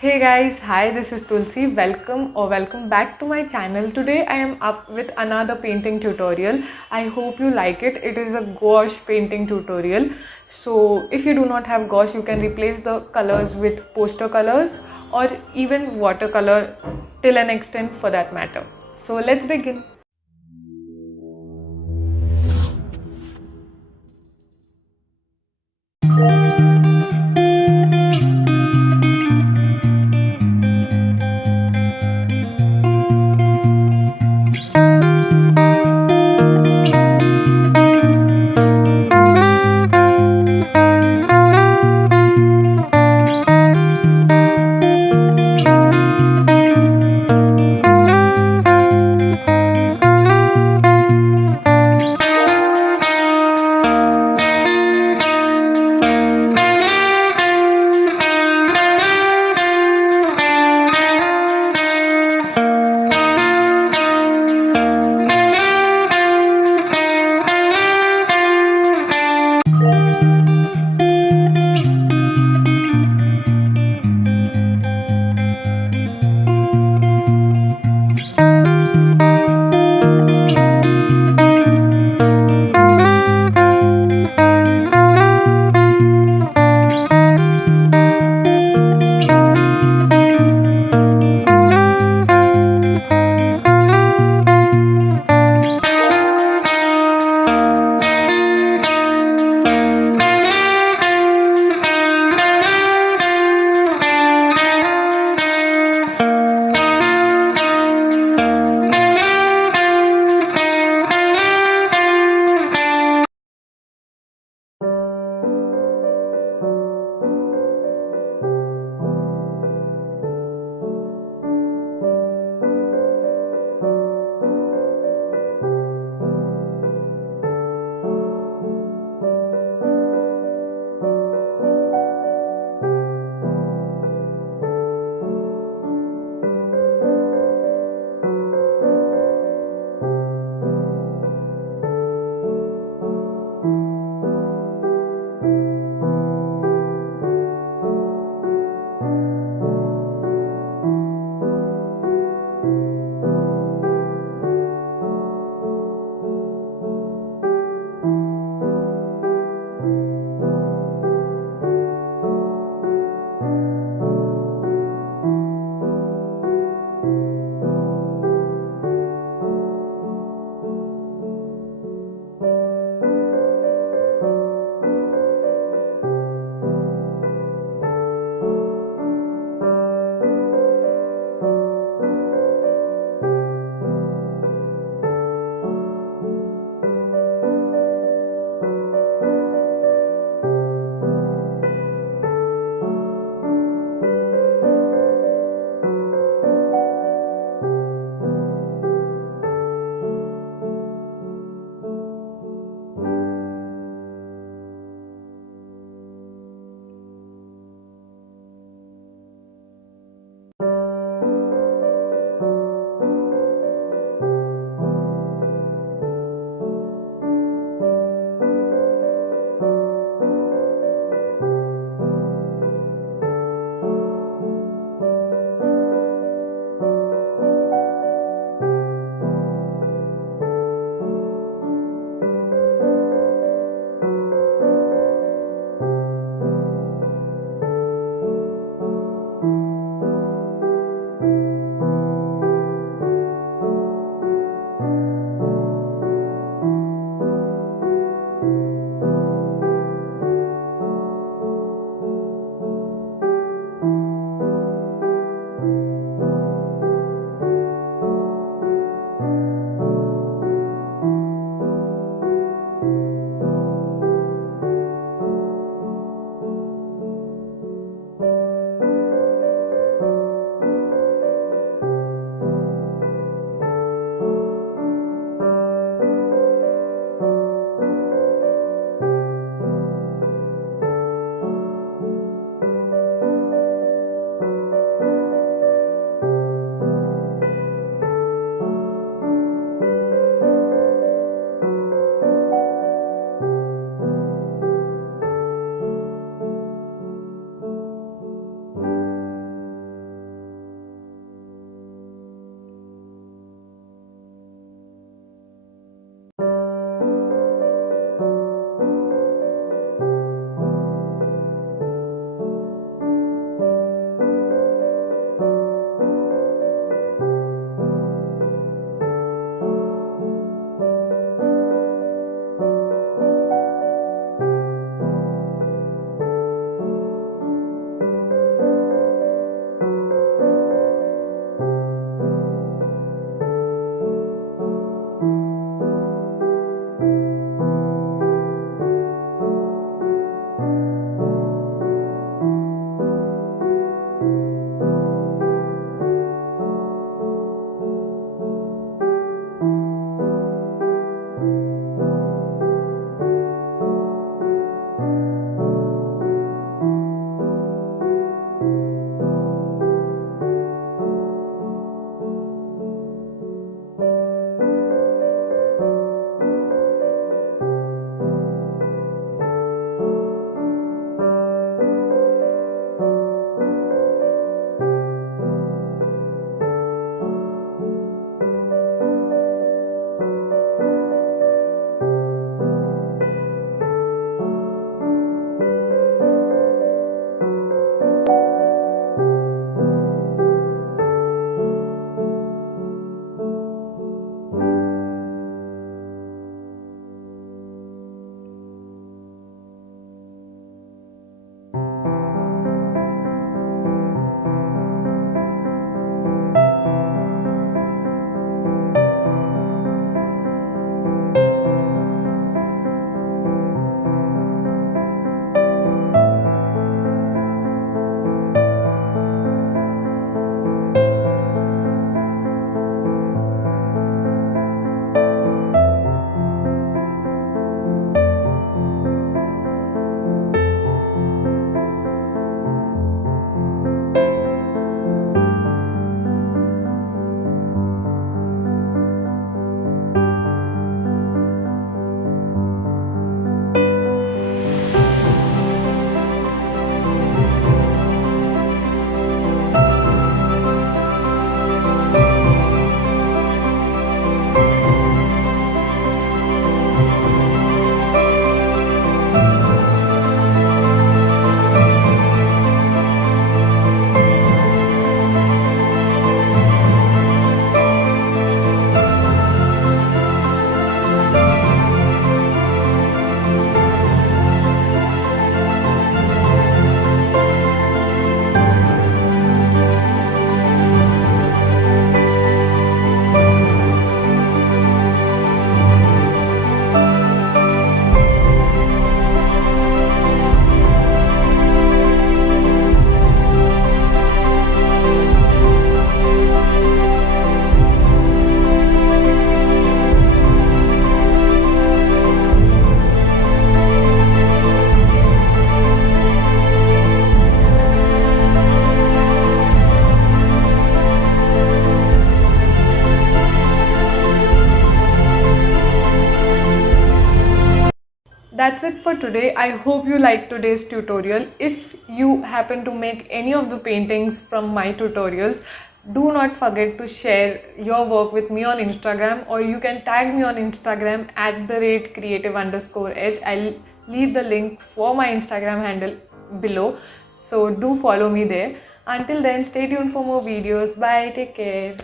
Hey guys, hi, this is Tulsi. Welcome back to my channel. Today I am up with another painting tutorial. I hope you like it. It is a gouache painting tutorial. So if you do not have gouache, you can replace the colors with poster colors or even watercolor till an extent for that matter. So let's begin. that's it for today. I hope you liked today's tutorial. If you happen to make any of the paintings from my tutorials, do not forget to share your work with me on Instagram, or you can tag me on Instagram at @creative_edge. I'll leave the link for my Instagram handle below, so do follow me there. Until then, stay tuned for more videos. Bye, take care.